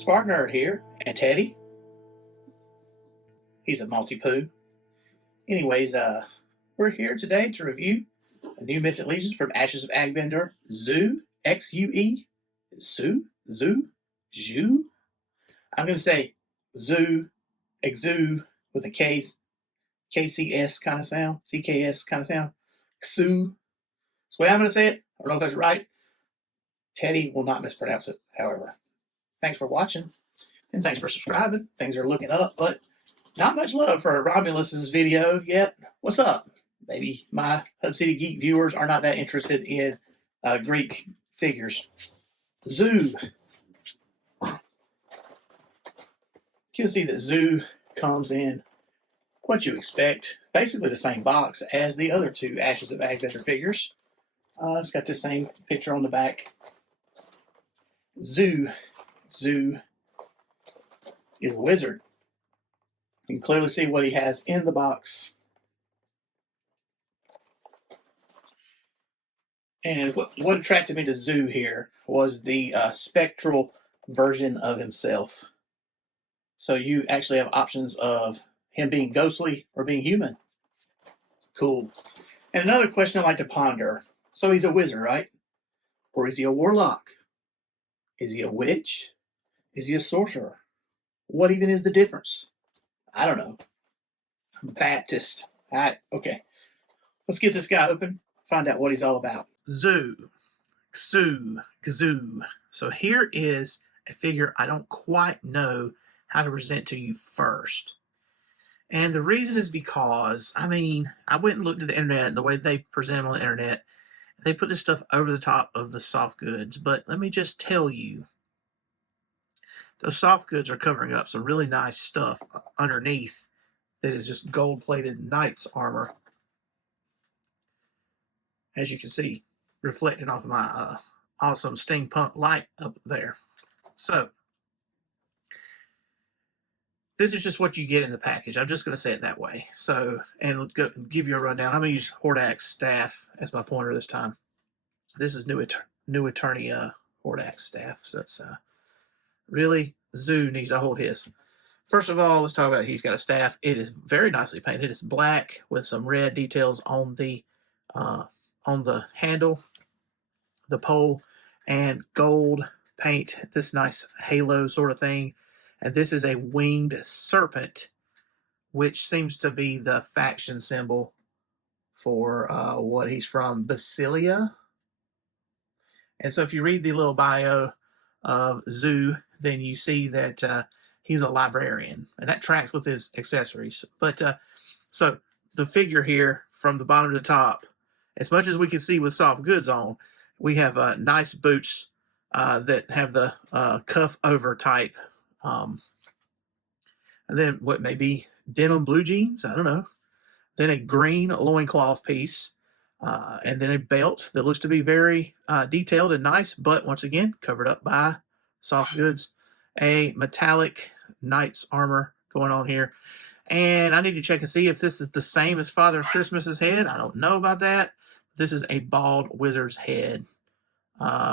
SpartanNerd here, and Teddy. He's a multi-poo. Anyways, we're here today to review a new Mythic Legions from Ashes of Agbendor, Zoo, X-U-E, Zoo, Zoo. I'm going to say Zoo, Exoo, with a K, KCS kind of sound, CKS kind of sound, Xoo. That's the way I'm going to say it. I don't know if that's right. Teddy will not mispronounce it, however. Thanks for watching, and thanks for subscribing. Things are looking up, but not much love for Romulus's video yet. What's up? Maybe my Hub City Geek viewers are not that interested in Greek figures. Zoo. You can see that Zoo comes in what you expect. Basically the same box as the other two Ashes of Agbendor figures. It's got the same picture on the back. Zoo is a wizard. You can clearly see what he has in the box. And what attracted me to Zoo here was the spectral version of himself. So you actually have options of him being ghostly or being human. Cool. And another question I like to ponder. So he's a wizard, right? Or is he a warlock? Is he a witch? Is he a sorcerer? What even is the difference? I don't know. I'm a Baptist. All right, okay. Let's get this guy open, find out what he's all about. Zoo. Xoo. So here is a figure I don't quite know how to present to you first. And the reason is because, I went and looked at the internet and the way they present them on the internet. They put this stuff over the top of the soft goods. But let me just tell you, those soft goods are covering up some really nice stuff underneath that is just gold-plated knight's armor. As you can see, reflecting off of my awesome steampunk light up there. So, this is just what you get in the package. I'm just going to say it that way. So, and give you a rundown. I'm going to use Hordak's staff as my pointer this time. This is New Attorney Hordak's staff. So it's really, Zoo needs to hold his. First of all, let's talk about he's got a staff. It is very nicely painted. It's black with some red details on the handle, the pole, and gold paint. This nice halo sort of thing. And this is a winged serpent, which seems to be the faction symbol for what he's from, Basilia. And so if you read the little bio of Zoo, then you see that he's a librarian, and that tracks with his accessories. But so the figure here, from the bottom to the top, as much as we can see with soft goods on, we have nice boots that have the cuff over type. And then what may be denim blue jeans, I don't know. Then a green loincloth piece. And then a belt that looks to be very detailed and nice, but once again, covered up by soft goods. A metallic knight's armor going on here. And I need to check and see if this is the same as Father Christmas's head. I don't know about that. This is a bald wizard's head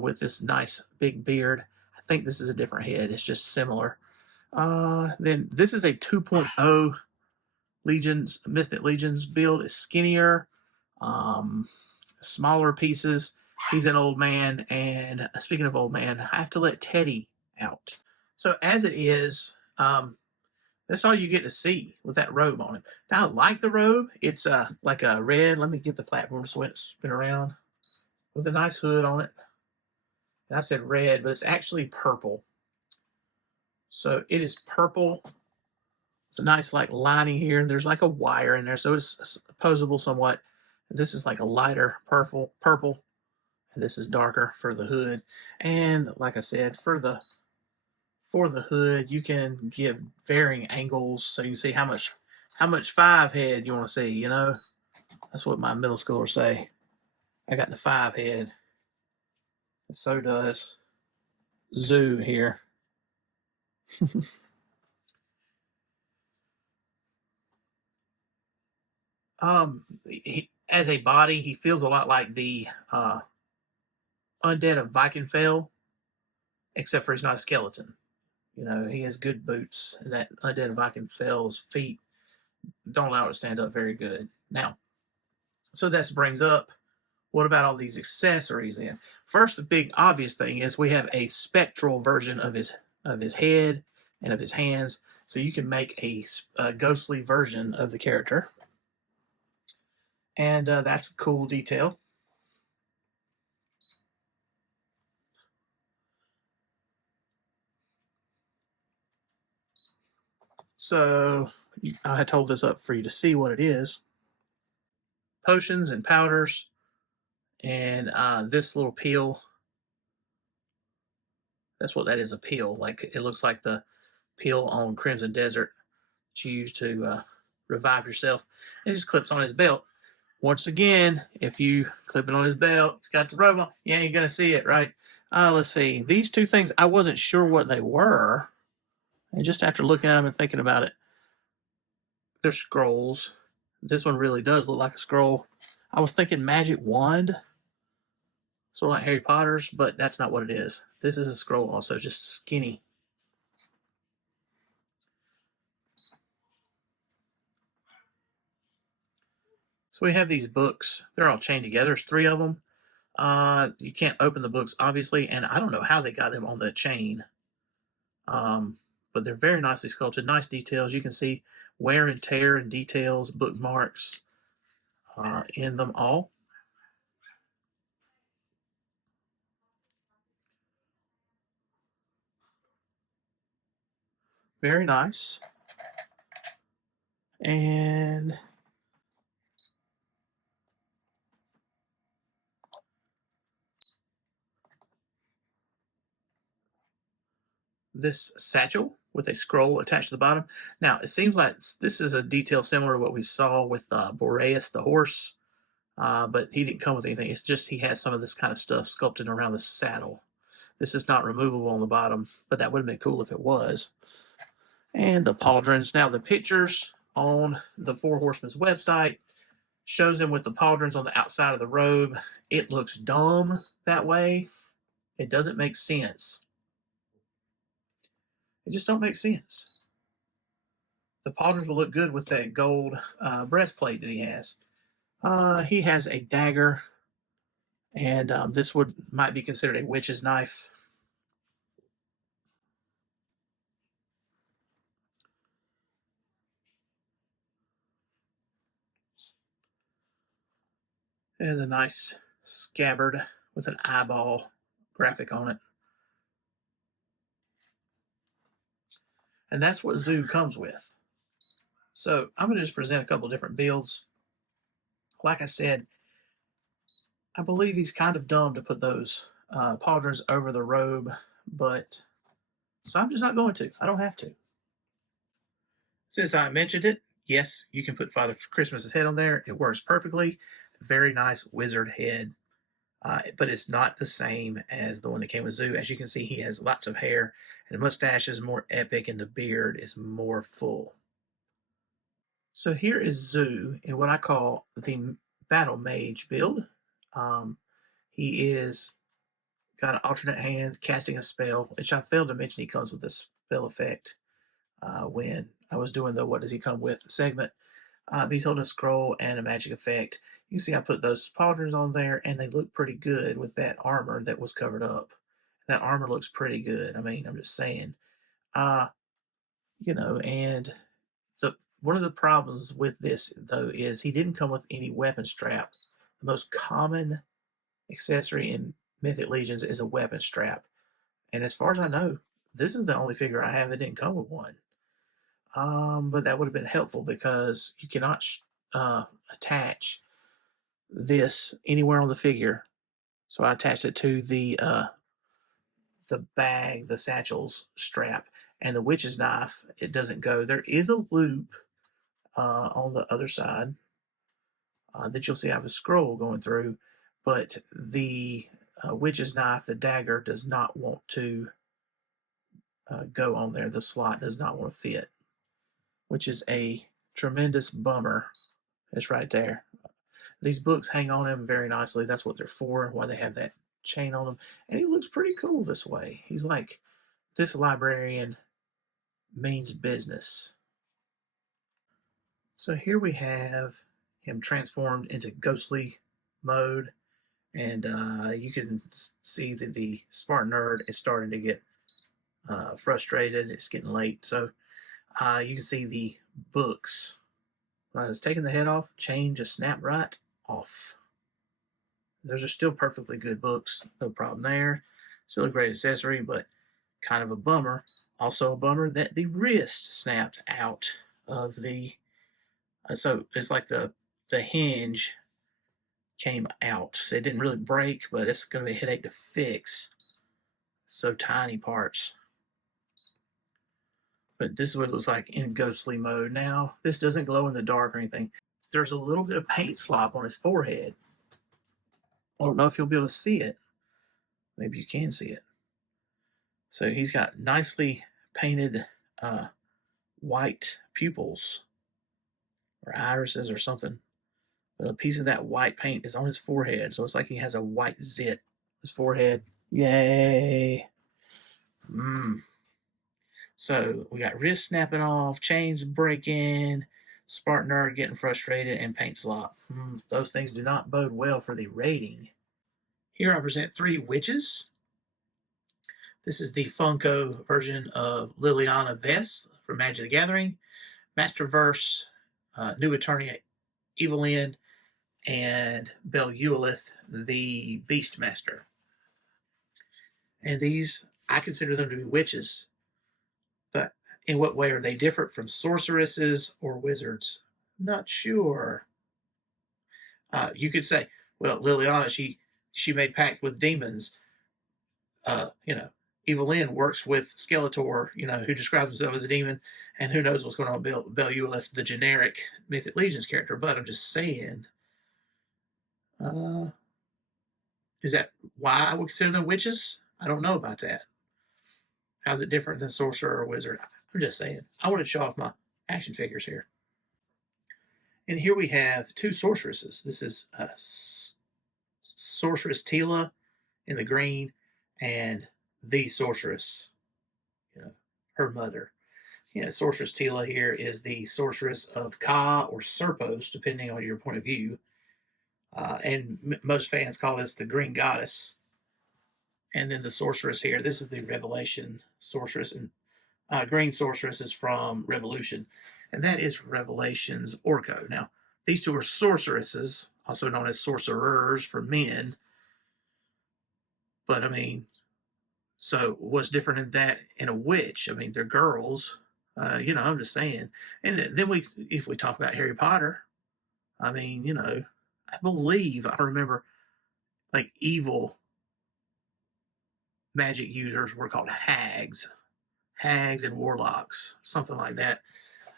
with this nice big beard. I think this is a different head. It's just similar. Then this is a 2.0 Legions, Mythic Legions build. Is skinnier, smaller pieces. He's an old man, and speaking of old man, I have to let Teddy out. So as it is, that's all you get to see with that robe on it. Now, I like the robe. It's like a red. Let me get the platform to spin around with a nice hood on it. And I said red, but it's actually purple. So it is purple. It's a nice like lining here. There's like a wire in there, so it's posable somewhat. This is like a lighter purple, and this is darker for the hood. And like I said, for the hood, you can give varying angles so you can see how much 5 head you want to see. You know, that's what my middle schoolers say. I got the 5 head, and so does Zoo here. As a body, he feels a lot like the undead of Vikingfell, except for he's not a skeleton. You know, he has good boots, and that undead Viking fell's feet don't allow it to stand up very good. Now, so that brings up, what about all these accessories then? First, the big obvious thing is we have a spectral version of his head and of his hands, so you can make a ghostly version of the character, and that's a cool detail. So I had told this up for you to see what it is. Potions and powders, and this little peel. That's what that is, a peel. Like, it looks like the peel on Crimson Desert that you use to revive yourself. It just clips on his belt. Once again, if you clip it on his belt, he's got the robe on, you ain't going to see it, right? Let's see. These two things, I wasn't sure what they were. And just after looking at them and thinking about it, they're scrolls. This one really does look like a scroll. I was thinking magic wand, sort of like Harry Potter's, but that's not what it is. This is a scroll also, just skinny. So we have these books. They're all chained together. There's three of them. You can't open the books, obviously, and I don't know how they got them on the chain. But they're very nicely sculpted, nice details. You can see wear and tear and details, bookmarks in them all. Very nice. And this satchel with a scroll attached to the bottom. Now, it seems like this is a detail similar to what we saw with Boreas the horse, but he didn't come with anything. It's just he has some of this kind of stuff sculpted around the saddle. This is not removable on the bottom, but that would have been cool if it was. And the pauldrons. Now, the pictures on the Four Horsemen's website shows them with the pauldrons on the outside of the robe. It looks dumb that way. It doesn't make sense. It just don't make sense. The pauldrons will look good with that gold breastplate that he has. He has a dagger, and this might be considered a witch's knife. It has a nice scabbard with an eyeball graphic on it. And that's what Zoo comes with. So I'm going to just present a couple different builds. Like I said, I believe he's kind of dumb to put those pauldrons over the robe, but so I'm just not going to. I don't have to. Since I mentioned it, yes, you can put Father Christmas's head on there. It works perfectly. Very nice wizard head. But it's not the same as the one that came with Zoo. As you can see, he has lots of hair, and the mustache is more epic, and the beard is more full. So here is Zoo in what I call the Battle Mage build. Um, he is got an alternate hand casting a spell, which I failed to mention. He comes with a spell effect when I was doing the "What does he come with?" segment. He's holding a scroll and a magic effect. You can see I put those pauldrons on there, and they look pretty good with that armor that was covered up. That armor looks pretty good. I mean, I'm just saying. Uh, and so one of the problems with this, though, is he didn't come with any weapon strap. The most common accessory in Mythic Legions is a weapon strap. And as far as I know, this is the only figure I have that didn't come with one. But that would have been helpful because you cannot attach this anywhere on the figure. So I attached it to the bag, the satchel's strap, and the witch's knife. It doesn't go. There is a loop on the other side that you'll see I have a scroll going through, but the witch's knife, the dagger, does not want to go on there. The slot does not want to fit, which is a tremendous bummer. It's right there. These books hang on him very nicely. That's what they're for, why they have that chain on them. And he looks pretty cool this way. He's like This librarian means business. So here we have him transformed into ghostly mode, and you can see that the SpartanNerd is starting to get frustrated. It's getting late, so you can see the books. It's taking the head off, chain just snapped right off. Those are still perfectly good books, no problem there. Still a great accessory, but kind of a bummer. Also a bummer that the wrist snapped out of the. So it's like the hinge came out. So it didn't really break, but it's going to be a headache to fix. So tiny parts. But this is what it looks like in ghostly mode now. This doesn't glow in the dark or anything. There's a little bit of paint slop on his forehead. I don't know if you'll be able to see it. Maybe you can see it. So he's got nicely painted white pupils or irises or something. But a piece of that white paint is on his forehead. So it's like he has a white zit on his forehead. Yay. So we got wrist snapping off, chains breaking, SpartanNerd getting frustrated, and paint slop. Those things do not bode well for the rating. Here I present 3 witches. This is the Funko version of Liliana Vess from Magic the Gathering, Masterverse, New Attorney Evil-Lyn, and Bel-Ulith, the Beastmaster. And these, I consider them to be witches. But in what way are they different from sorceresses or wizards? Not sure. You could say, well, Liliana, she made pact with demons. Evil-Lyn works with Skeletor, who describes himself as a demon, and who knows what's going on with Bel-Ulith, the generic Mythic Legions character. But I'm just saying, is that why I would consider them witches? I don't know about that. How's it different than sorcerer or wizard? I'm just saying. I want to show off my action figures here. And here we have 2 sorceresses. This is Sorceress Tila in the green, and the sorceress, her mother. Sorceress Tila here is the sorceress of Ka or Serpos, depending on your point of view. And most fans call this the Green Goddess. And then the sorceress here, this is the Revelation sorceress, and Green Sorceress is from Revolution, and that is Revelation's Orko. Now, these 2 are sorceresses, also known as sorcerers for men. But, so what's different in that in a witch? They're girls. I'm just saying. And then if we talk about Harry Potter, I believe I remember like evil magic users were called hags and warlocks, something like that.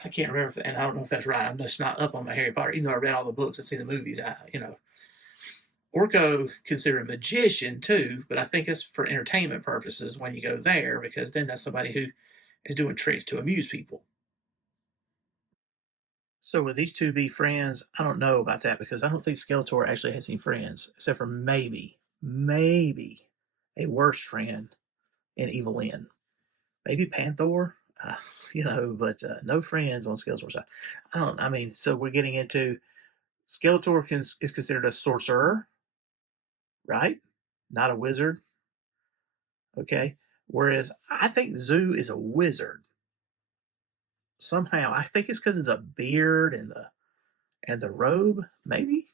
I can't remember, and I don't know if that's right. I'm just not up on my Harry Potter, even though I read all the books and seen the movies. Orko considered a magician too, but I think it's for entertainment purposes when you go there, because then that's somebody who is doing tricks to amuse people. So would these 2 be friends? I don't know about that, because I don't think Skeletor actually has any friends, except for maybe a worst friend in Evil-Lyn. Maybe Panther, but no friends on Skeletor's side. So we're getting into Skeletor is considered a sorcerer, right? Not a wizard. Okay. Whereas I think Zoo is a wizard. Somehow, I think it's because of the beard and the robe, maybe.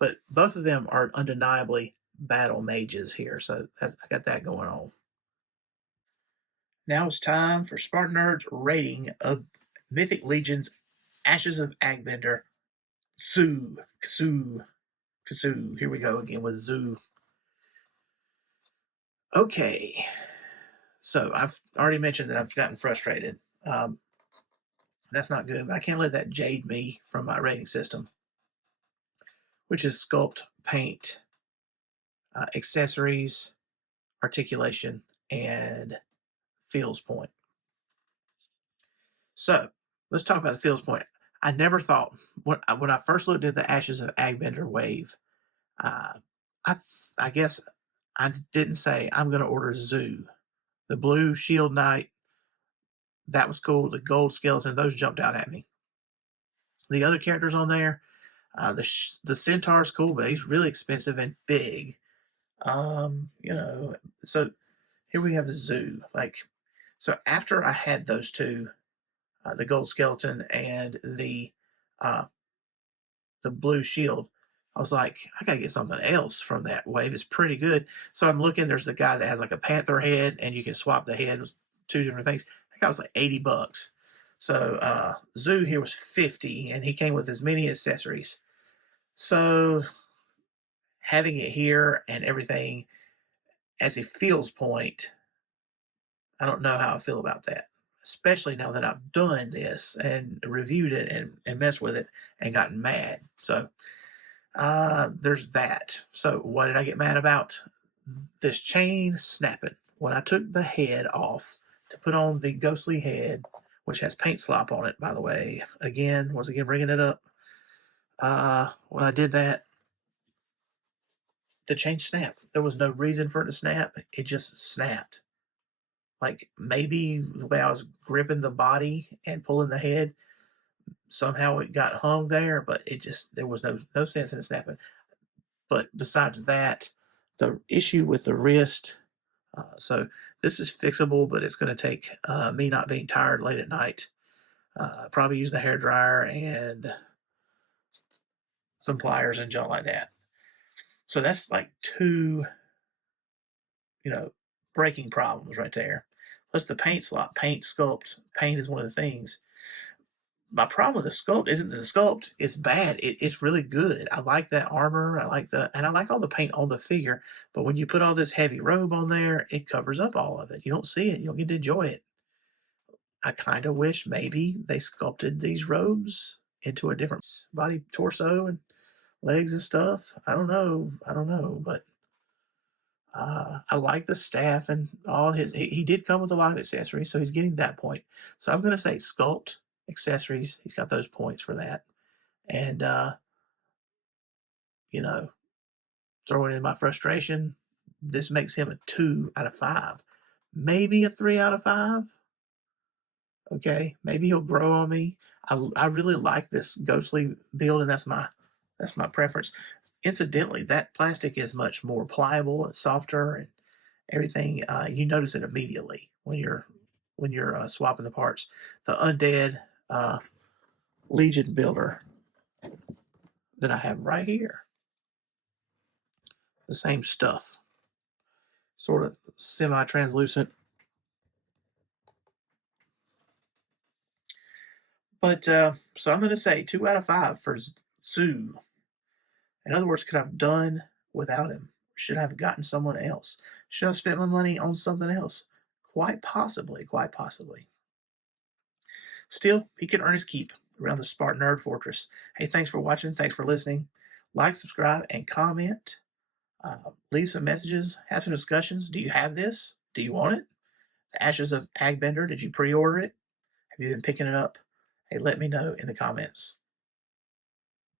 But both of them are undeniably battle mages here, so I got that going on. Now it's time for SpartanNerd's rating of Mythic Legions Ashes of Agbendor. Kasu. Here we go again with Zoo. Okay. So I've already mentioned that I've gotten frustrated. That's not good, but I can't let that jade me from my rating system, which is sculpt, paint, accessories, articulation, and feels point. So let's talk about the feels point. I never thought, when I first looked at the Ashes of Agbendor wave, I guess I didn't say I'm going to order Zoo. The blue shield knight, that was cool. The gold skeleton, those jumped out at me. The other characters on there, the centaur's cool, but he's really expensive and big. So here we have the zoo. So after I had those two, the gold skeleton and uh, the blue shield, I was like, I gotta get something else from that wave. It's pretty good. So I'm looking. There's the guy that has like a panther head, and you can swap the head with two different things. That guy was like $80. So Zoo here was 50, and he came with as many accessories. So having it here and everything as a feels point, I don't know how I feel about that. Especially now that I've done this and reviewed it and messed with it and gotten mad. So there's that. So what did I get mad about? This chain snapping. When I took the head off to put on the ghostly head, which has paint slop on it, by the way. Once again, bringing it up. When I did that, the chain snapped. There was no reason for it to snap. It just snapped. Like maybe the way I was gripping the body and pulling the head, somehow it got hung there, but there was no sense in it snapping. But besides that, the issue with the wrist, so this is fixable, but it's going to take me not being tired late at night. Probably use the hair dryer and some pliers and junk like that. So that's like two, breaking problems right there. Plus the paint slot, paint sculpt, paint is one of the things. My problem with the sculpt isn't that the sculpt is bad. It's really good. I like that armor. And I like all the paint on the figure. But when you put all this heavy robe on there, it covers up all of it. You don't see it. You don't get to enjoy it. I kind of wish maybe they sculpted these robes into a different body, torso, and legs and stuff. I don't know, but I like the staff and all his. He did come with a lot of accessories, so he's getting that point. So I'm going to say sculpt accessories. He's got those points for that, and you know, throwing in my frustration, this makes him a 2 out of 5, maybe a 3 out of 5. Okay, maybe he'll grow on me. I really like this ghostly build, and that's my preference. Incidentally, that plastic is much more pliable and softer and everything. You notice it immediately when you're swapping the parts. The undead Legion builder that I have right here, the same stuff, sort of semi-translucent. But so I'm going to say 2 out of 5 for Zoo. In other words, could I have done without him? Should I have gotten someone else? Should I have spent my money on something else? Quite possibly, quite possibly. Still, he can earn his keep around the SpartanNerd Fortress. Hey, thanks for watching. Thanks for listening. Like, subscribe, and comment. Leave some messages. Have some discussions. Do you have this? Do you want it? The Ashes of Agbendor. Did you pre-order it? Have you been picking it up? Hey, let me know in the comments.